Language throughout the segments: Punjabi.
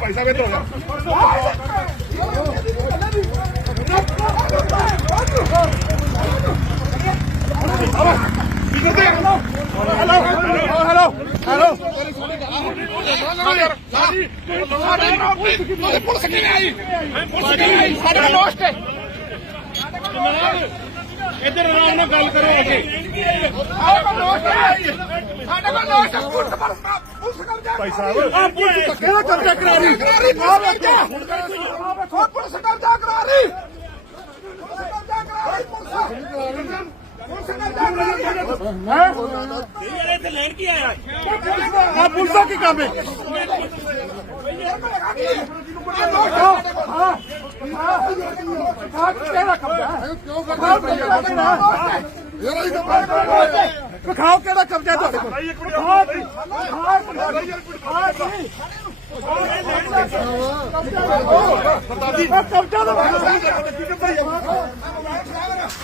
ਪੈਸਾ ਵੇ ਤੋਗਾ ਹੈਲੋ ਹੈਲੋ ਹੈਲੋ ਪੁਲਿਸ ਕਿਵੇਂ ਆਈ ਪੁਲਿਸ ਕਿਵੇਂ ਆਈ ਸਾਡੇ ਨੋਸਟ ਇੱਧਰ ਆਰਾਮ ਨਾਲ ਗੱਲ ਕਰੋ ਅਸੀਂ ਸਾਡੇ ਕੋਲ ਨੋਸਟ ਆਈ ਸਾਡੇ ਕੋਲ ਨੋਸਟ ਪੁਲਿਸ ਪੁਲਿਸ ਕਬਜ਼ਾ ਭਾਈ ਸਾਹਿਬ ਆ ਪੁਲਿਸ ਕਿਹੜਾ ਕਬਜ਼ਾ ਕਰਾ ਰਹੀ ਕਰਾ ਰਹੀ ਪੁਲਿਸ ਕਬਜ਼ਾ ਪੁਲਿਸ ਕਬਜ਼ਾ ਕਰਾ ਰਹੀ ਪੁਲਿਸ ਕਬਜ਼ਾ ਕਰਾ ਰਹੀ ਪੁਲਿਸ ਪੁਲਿਸ ਕਬਜ਼ਾ ਕਰਾ ਰਹੀ ਹੈ ਇੱਥੇ ਲੈਣ ਕੀ ਆਇਆ ਆ ਪੁਲਿਸ ਦਾ ਕੀ ਕੰਮ ਹੈ ਵਿਖਾਓ ਕਿਹੜਾ ਕਬਜ਼ਾ ਤੁਹਾਡੇ ਕੋਲ? ਕਬਜ਼ਾ ਦਾ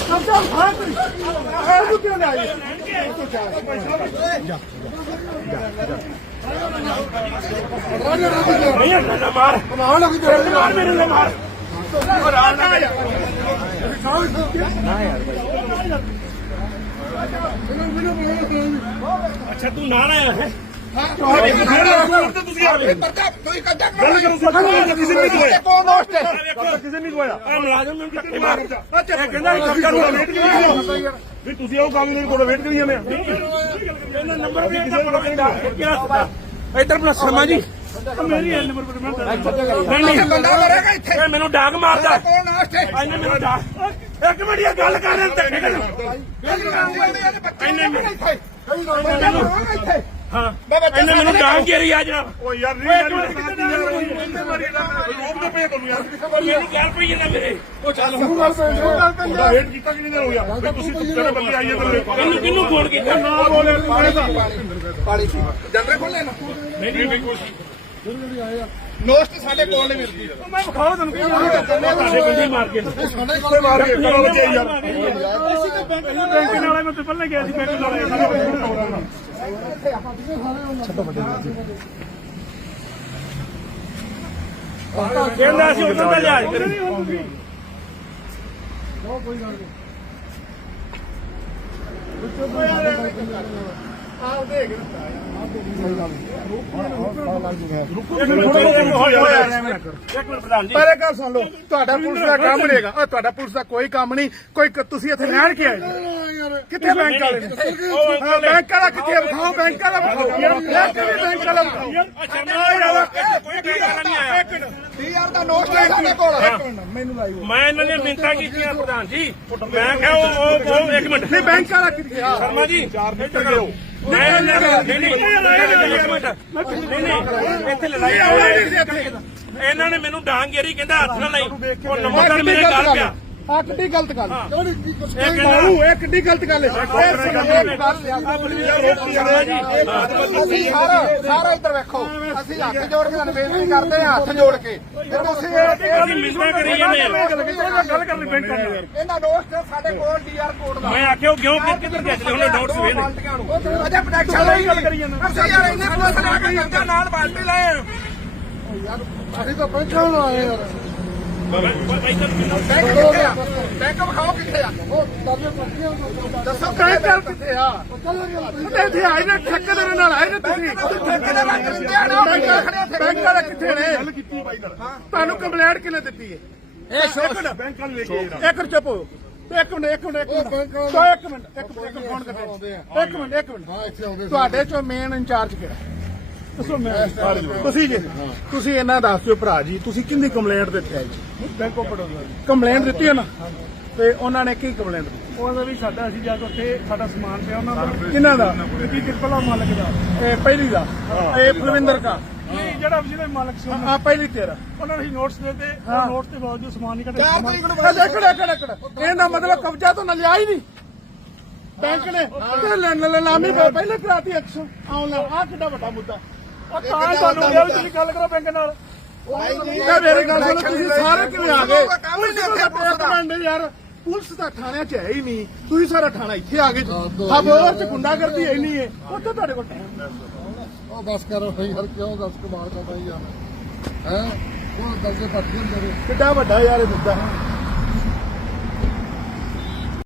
ਕਬਜ਼ਾ ਹਾਂ ਤੂੰ ਕਿਉਂ ਨਹੀਂ ਆਈ ਨਹੀਂ ਨਾ ਮਾਰ। ਕਮਾਲ ਹੋ ਗਈ ਮਾਰ ਮੇਰੇ ਨਾਲ। ਮਾਰ ਅੱਛਾ ਤੂੰ ਨਾਲ ਆਇਆ ਹੈ? ਤੁਸੀਂ ਕਬਜ਼ਾ ਗੱਲ ਕਰੋ ਕਿਸੇ ਨੇ ਨਹੀਂ ਕੋਲ ਦੋਸਤ ਕਿਸੇ ਨੇ ਦਵਾਇਆ ਆ ਮੁਲਾਜ਼ਮ ਨੂੰ ਧੱਕੇ ਮਾਰ। ਅੱਛਾ ਕਹਿੰਦਾ ਕਬਜ਼ਾ ਨੂੰ ਵੇਟ ਕਰੀ ਵੀ ਤੁਸੀਂ ਉਹ ਕਾਗਜ਼ ਕੋਲ ਵੇਟ ਕਰੀ ਜਾਂਦੇ ਆ। ਇਹਨਾਂ ਨੰਬਰ ਵੀ ਕਿਸੇ ਨੂੰ ਕਹਿੰਦਾ ਕਿਹੜਾ ਇੱਧਰ ਬਣਾ ਸ਼ਰਮਾ ਜੀ। ਮੇਰੀ ਹੈ ਨੰਬਰ ਪਰ ਮੈਂ ਨਹੀਂ ਨਹੀਂ। ਬੰਦਾ ਮਰੇਗਾ ਇੱਥੇ। ਇਹ ਮੈਨੂੰ ਡਾਕ ਮਾਰਦਾ। ਕੋਲ ਨਾਸਤੇ ਇਹਨੇ ਮੈਨੂੰ ਡਾਕ ਇੱਕ ਮਿੰਟ ਇਹ ਗੱਲ ਕਰ ਰਹੇ ਧੱਕੇ ਨਾਲ ਇੱਥੇ। ਹਾਂ। ਇਹਨੇ ਮੈਨੂੰ ਡਾਕ ਘੇਰੀ ਆ ਜਨਾਬ ਓ ਯਾਰ ਨਹੀਂ ਰੋਕ ਦੇ ਪਏ ਤੁਹਾਨੂੰ ਯਾਰ ਮੈਨੂੰ ਗੱਲ ਪਈ ਜਾਂਦਾ ਮੇਰੇ। ਉਹ ਚੱਲ ਤੁਹਾਡਾ ਵੇਟ ਕੀਤਾ ਕਿ ਨਹੀਂ ਹੋ ਗਿਆ? ਵੀ ਤੁਸੀਂ ਤੇਰੇ ਬੰਦੇ ਆਈਏ ਤੇ ਕਿੰਨੂੰ ਫੋਨ ਕੀਤਾ? ਨਾ ਬੋਲੇ ਪਾਣੀ ਦਾ ਪਾਣੀ ਜਨਰੇ ਖੋਲੇ ਨਾ ਨਹੀਂ ਨਹੀਂ ਕੁਝ ਨੋਸਟ ਸਾਡੇ ਕੋਲ ਨਹੀਂ ਮਿਲਦੀ। ਮੈਂ ਵਿਖਾਓ ਤੁਹਾਨੂੰ ਕੀ ਤੁਹਾਡੇ ਬੰਦੇ ਮਾਰ ਕੇ ਸਾਡੇ ਕੋਲੇ ਮਾਰ ਕੇ ਕਰੋ ਬੱਚੇ ਯਾਰ ਬੈਂਕ ਨਾਲੇ ਮੈਂ ਤੇ ਪਹਿਲਾਂ ਗਿਆ ਸੀ ਬੈਂਕ ਨਾਲੇ ਕਹਿੰਦਾ ਸੀ ਉਹਨਾਂ ਦਾ ਲਿਹਾਜ਼ ਕਰੀ। ਇੱਕ ਮਿੰਟ ਪ੍ਰਧਾਨ ਜੀ ਪਹਿਲੇ ਗੱਲ ਸੁਣ ਲਓ ਤੁਹਾਡਾ ਪੁਲਿਸ ਦਾ ਕੰਮ ਨਹੀਂਗਾ ਉਹ ਤੁਹਾਡਾ ਪੁਲਿਸ ਦਾ ਕੋਈ ਕੰਮ ਨਹੀਂ। ਕੋਈ ਤੁਸੀਂ ਇੱਥੇ ਲੈਣ ਕੇ ਆਏ। ਕਿੱਥੇ ਬੈਂਕ ਵਾਲੇ ਨੇ? ਬੈਂਕ ਵਾਲਾ ਕਿੱਥੇ ਵਿਖਾਓ ਬੈਂਕ ਵਾਲਾ ਵਿਖਾਓ। ਇੱਕ ਬੈਂਕ ਵਾਲਾ ਵਿਖਾਓ। ਕੋਈ ਬੈਂਕ ਵਾਲਾ ਨਹੀਂ ਆਇਆ। 30000 ਦਾ ਨੋਟ ਹੈ ਸਾਡੇ ਕੋਲ ਮੈਨੂੰ ਲਾਈ ਮੈਂ ਇਹਨਾਂ ਨੇ ਮਿੰਤਾ ਕੀਤੀਆਂ ਪ੍ਰਧਾਨ ਜੀ ਮੈਂ ਕਿਹਾ ਉਹ ਉਹ- ਉਹ ਇੱਕ ਮਿੰਟ ਨਹੀਂ ਬੈਂਕ ਵਾਲਾ ਕਿੱਥੇ ਆ ਸ਼ਰਮਾ ਜੀ ਇੱਧਰ ਕਰੋ ਮੈਂ ਇਹਨਾਂ ਨੇ ਨਹੀਂ ਨਹੀਂ ਇੱਕ ਮਿੰਟ ਨਹੀਂ ਨਹੀਂ ਇੱਥੇ ਲੜਾਈ ਇਹਨਾਂ ਨੇ ਮੈਨੂੰ ਡਾਂਗ ਗੇਰੀ ਕਹਿੰਦਾ ਹੱਥ ਨਾਲ ਲਾਈ ਉਹ ਨੰਬਰਦਾਰ ਮੇਰੇ ਗੱਲ ਪਿਆ ਆ ਕਿੱਡੀ ਗਲਤ ਗੱਲ। ਇਹ ਮਾਰੂ ਇਹ ਕਿੱਡੀ ਗਲਤ ਹੈ। ਅਸੀਂ ਸਾਰਾ ਸਾਰਾ ਇੱਧਰ ਵੇਖੋ। ਅਸੀਂ ਹੱਥ ਜੋੜ ਕੇ ਤੁਹਾਨੂੰ ਬੇਨਤੀ ਕਰਦੇ ਹਾਂ ਹੱਥ ਜੋੜ ਕੇ। ਤੇ ਤੁਸੀਂ ਇਹ ਅਸੀਂ ਮਿੰਤਾ ਕਰੀ ਜਾਂਦੇ ਆ ਗੱਲ ਕਰਨੀ ਬੈਂਕ ਕਰਨੀ ਇਹਨਾਂ ਨੋਟ ਸਾਡੇ ਕੋਲ ਡੀਆਰ ਕੋਡ ਦਾ। ਮੈਂ ਆਖਿਆ ਉਹ ਕਿਉਂ ਕਿ- ਕਿੱਧਰ ਗਿਆ ਚਲੇ ਹੁਣ ਡਾਊਟ ਸਵੇ ਨੇ ਅਜੇ ਪ੍ਰੋਟੈਕਸ਼ਨ ਲਈ ਗੱਲ ਕਰੀ ਜਾਂਦਾ। ਅਸੀਂ ਯਾਰ ਇੰਨੇ ਪੁਲਿਸ ਨੇ ਆ ਕੇ ਗੰਗਾ ਨਾਲ ਬਾਲਟੀ ਲਾਏ ਆ। ਅਸੀਂ ਤਾਂ ਬੈਠਣ ਆਏ ਯਾਰ ਬੈਂਕ ਕਿੱਥੇ ਆ ਬੈਂਕ ਵਿਖਾਓ ਕਿੱਥੇ ਆ ਦੱਸੋ ਬੈਂਕ ਕਿੱਥੇ ਆ ਉਹਦੇ ਇੱਥੇ ਆਏ ਨੇ ਠੇਕੇਦਾਰ ਨਾਲ ਆਏ ਨੇ ਤੁਸੀਂ ਠੇਕੇਦਾਰ ਨਾਲ ਕਿੱਥੇ ਆ ਨਾ ਬੈਂਕ ਖੜੇ ਬੈਂਕ ਵਾਲੇ ਕਿੱਥੇ ਨੇ ਤੁਹਾਨੂੰ ਕੰਪਲੇਂਟ ਕਿਨੇ ਦਿੱਤੀ ਹੈ ਇਹ ਸ਼ੋਕ ਬੈਂਕ ਵਾਲੇ ਲੈ ਕੇ ਇੱਕ ਚੁੱਪ ਇੱਕ ਮਿੰਟ ਇੱਕ ਮਿੰਟ ਇੱਕ ਮਿੰਟ ਇੱਕ ਮਿੰਟ ਇੱਕ ਇੱਕ ਫੋਨ ਕਰਦੇ ਇੱਕ ਮਿੰਟ ਇੱਕ ਮਿੰਟ ਤੁਹਾਡੇ ਚੋਂ ਮੇਨ ਇੰਚਾਰਜ ਕਿਹੜਾ? ਦੱਸੋ ਮੈਂ ਤੁਸੀਂ ਜੀ ਤੁਸੀਂ ਇਹਨਾਂ ਦੱਸ ਦਿਓ ਭਰਾ ਜੀ ਤੁਸੀਂ ਕਿੰਦੀ ਕੰਪਲੇਂਟ ਦਿੱਤੀ ਹੈ ਜੀ? ਬੈਂਕ ਆਫ ਬੜੌਦਾ ਕੰਪਲੇਂਟ ਦਿੱਤੀ ਹੈ ਨਾ? ਤੇ ਉਹਨਾਂ ਨੇ ਕੀ ਕੰਪਲੇਂਟ ਦਿੱਤੀ? ਉਹਦਾ ਵੀ ਸਾਡਾ ਅਸੀਂ ਜਾ ਕੇ ਉੱਥੇ ਸਾਡਾ ਸਮਾਨ ਪਿਆ ਉਹਨਾਂ ਦਾ ਕਿਹਨਾਂ ਦਾ? ਕੀ ਕਿਰਪਲਾ ਮਾਲਕ ਦਾ? ਇਹ ਪਹਿਲੀ ਦਾ। ਇਹ ਫਲਵਿੰਦਰ ਦਾ ਨਹੀਂ ਜਿਹੜਾ ਜਿਹਦੇ ਮਾਲਕ ਸੀ ਆ ਪਹਿਲੀ ਤੇਰਾ। ਉਹਨਾਂ ਨੇ ਨੋਟਸ ਦਿੱਤੇ। ਹਾਂ। ਉਹ ਨੋਟ ਦੇ ਬਾਵਜੂਦ ਸਮਾਨ ਨਹੀਂ ਕੱਢਿਆ ਕਿਹੜਾ ਕਿਹੜਾ ਕਿਹੜਾ ਇਹਦਾ ਮਤਲਬ ਕਬਜ਼ਾ ਤੋਂ ਨਾ ਲਿਆ ਹੀ ਨਹੀਂ। ਬੈਂਕ ਨੇ ਤੇ ਲ- ਲ- ਲਾਮੀ ਪ- ਪਹਿਲੇ ਕਰਾਤੀ ਐਕਸ਼ਨ ਆਨਲਾਈਨ ਆ ਕਿੱਡਾ ਵੱਡਾ ਮੁੱਦਾ। ਉਹ ਤਾਂ ਤੁਹਾਨੂੰ ਕਿਹਾ ਵੀ ਤੁਸੀਂ ਗੱਲ ਕਰੋ ਬੈਂਕ ਨਾਲ। ਤੇ ਮੇਰੀ ਗੱਲ ਸੁਣੋ ਤੁਸੀਂ ਸਾਰੇ ਕਿਵੇਂ ਆ ਗਏ? ਪੁਲਿਸ ਦਾ ਪੇਟ ਮੰਡੇ ਯਾਰ ਪੁਲਿਸ ਤਾਂ ਥਾਣਿਆਂ 'ਚ ਹੈ ਹੀ ਨਹੀਂ। ਤੁਸੀਂ ਸਾਰਾ ਥਾਣਾ ਇੱਥੇ ਆ ਗਏ ਹਬੋਰ 'ਚ ਗੁੰਡਾਗਰਦੀ ਹੈ ਉੱਥੇ ਤੁਹਾਡੇ ਕੋਲ time ਉਹ ਬਸ ਕਰੋ ਭਾਈ ਹਰ ਕਿਉਂ ਦੱਸ ਕਮਾਲ ਕਰਦਾ ਯਾਰ। ਹੈ? ਉਹ ਦਰਜੇ ਪੱਟ ਜਾਂਦੇ ਨੇ। ਕਿੱਡਾ ਵੱਡਾ ਯਾਰ ਇਹ ਮੁੱਦਾ।